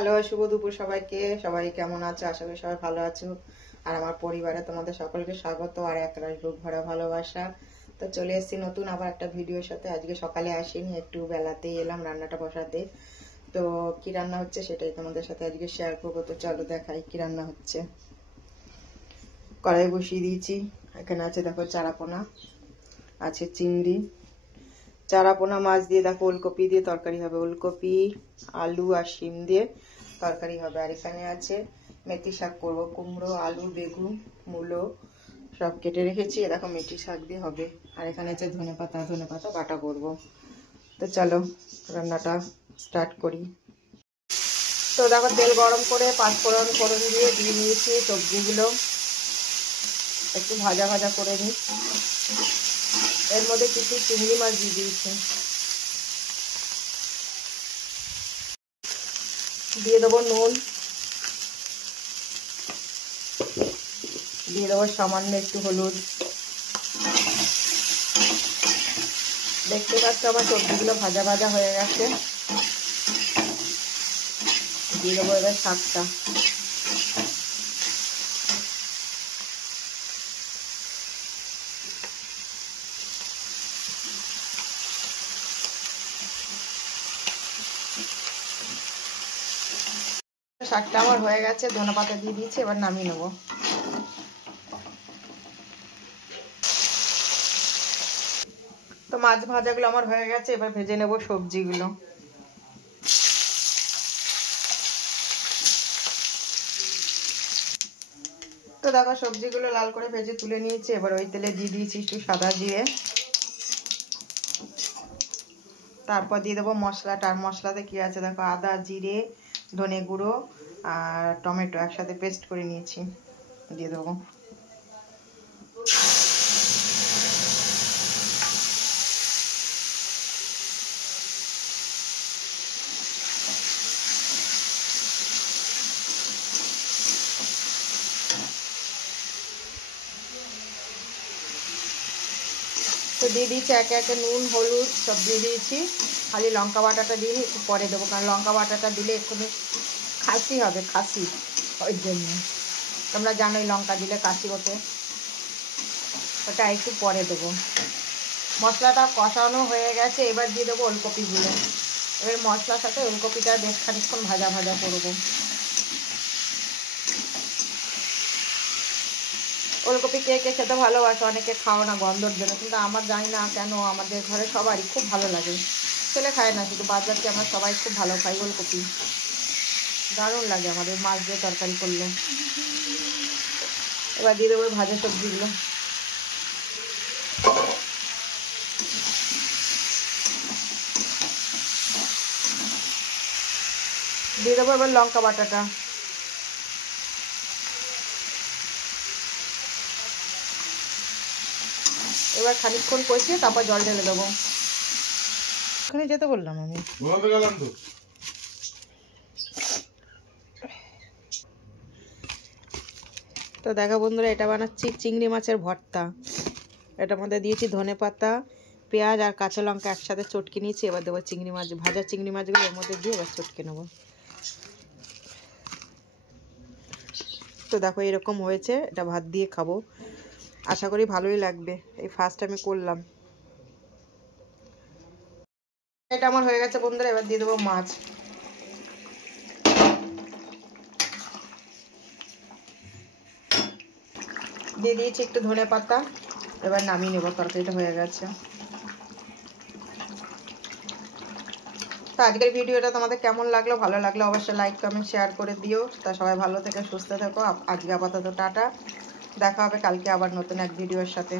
Hello, শুভ দুপুর সবাইকে। সবাই কেমন আছো? আশা করি সবাই ভালো আছো। আর আমার পরিবারে তোমাদের সকলকে স্বাগত আর একরাশ বুক ভরা ভালোবাসা। তো চলে এসেছি নতুন আবার একটা ভিডিওর সাথে। আজকে সকালে আসিনি, একটু বেলাতেই এলাম রান্নাটা বসাতে। তো কি রান্না হচ্ছে সেটাই তোমাদের সাথে আজকে শেয়ার করবো। তো চলো দেখাই কি রান্না হচ্ছে। কড়াই বসিয়ে দিয়েছি। এখানে আছে দেখো চারাপোনা, আছে চিংড়ি, চারাপোনা মাছ দিয়ে দেখো ওলকপি দিয়ে তরকারি হবে। ওলকপি, আলু আর শিম দিয়ে তরকারি হবে। আর এখানে আছে মেথি শাক করবো, কুমড়ো, আলু, বেগুন, মূলো সব কেটে রেখেছি। দেখো মেথি শাক দিয়ে হবে। আর এখানে আছে ধনে পাতা বাটা করব। তো চলো রান্নাটা স্টার্ট করি। তো দেখো তেল গরম করে পাঁচফোড়ন দিয়ে নিয়েছি সবজিগুলো, একটু ভাজা ভাজা করে নিই। এর মধ্যে কিছু চিংড়ি মাছ দিয়ে দিয়েছি, দিয়ে দেবো নুন, দিয়ে দেবো সামান্য একটু হলুদ। দেখতে পাচ্ছ আমার সবজিগুলো ভাজা ভাজা হয়ে গেছে। দিয়ে দেবো এবার শাকটা। শাকটা আমার হয়ে গেছে, ধনে পাতা দিয়ে দিয়েছি, এবার নামিয়ে নেবো। তো মাছ ভাজাগুলো আমার হয়ে গেছে, এবার ভেজে নেবো সবজিগুলো। তো দেখো সবজিগুলো লাল করে ভেজে তুলে নিয়েছি। এবার ওই তেলে দিয়ে দিয়েছি একটু সাদা জিরে, তারপর দিয়ে দেবো মশলাটা। আর মশলাতে কি আছে দেখো, আদা, জিরে, ধনে গুঁড়ো আর টমেটো একসাথে পেস্ট করে নিয়েছি, দিয়ে দেবো। তো দিয়ে দিয়েছি একে একে নুন, হলুদ সব দিয়ে দিয়েছি। খালি লঙ্কা বাটাটা দিয়ে একটু পরে দেবো, কারণ লঙ্কা বাটাটা দিলে এক্ষুনি খাসি হবে, খাসি, ওই জন্য। তোমরা জানোই লঙ্কা দিলে কাশি ওঠে, ওটা একটু পরে দেবো। মশলাটা কষানো হয়ে গেছে, এবার দিয়ে দেবো ওলকপিগুলো। এবার মশলার সাথে ওলকপিটা বেশ খানিকক্ষণ ভাজা ভাজা করবো। ওলকপি কে কে খেতে ভালোবাসে, অনেকে খাও না গন্ধর জন্য, কিন্তু আমার জানি না কেন আমাদের ঘরে সবারই খুব ভালো লাগে। ছেলে খায় না শুধু, বাদ বাকি আমরা সবাই খুব ভালো খাই ওলকপি। দারুণ লাগে আমাদের মাছ দিয়ে তরকারি করলে। এবার দিয়ে দেবো ভাজা সবজিগুলো। দিয়ে দেবো এবার লঙ্কা বাটাটা। এবার খানিকক্ষণ কষিয়ে তারপর জল ঢেলে দেবো। ওখানে যেতে বললাম আমি। তো দেখো বন্ধুরা, এটা বানাচ্ছি চিংড়ি মাছের ভর্তা। এটার মধ্যে দিয়েছি ধনে পাতা, পেঁয়াজ আর কাঁচা লঙ্কা একসাথে চটকে নিয়েছি। এবার দেবো চিংড়ি মাছ, ভাজা চিংড়ি মাছগুলো এর মধ্যে দিয়ে এবার চটকে নেবো। তো দেখো এরকম হয়েছে, এটা ভাত দিয়ে খাবো, আশা করি ভালোই লাগবে। এই ফার্স্ট আমি করলাম। এটা আমার হয়ে গেছে বন্ধুরা, এবার দিয়ে দেবো মাছ। দিয়ে দিয়েছি একটু ধনে পাতা, এবার নামিয়ে নেবো। তরকারিটা হয়ে গেছে। তো আজকের ভিডিওটা তোমাদের কেমন লাগলো? ভালো লাগলে অবশ্যই লাইক, কমেন্ট, শেয়ার করে দিও। তা সবাই ভালো থেকে সুস্থ থেকো। আজকে আপাতত টাটা, দেখা হবে কালকে আবার নতুন এক ভিডিওর সাথে।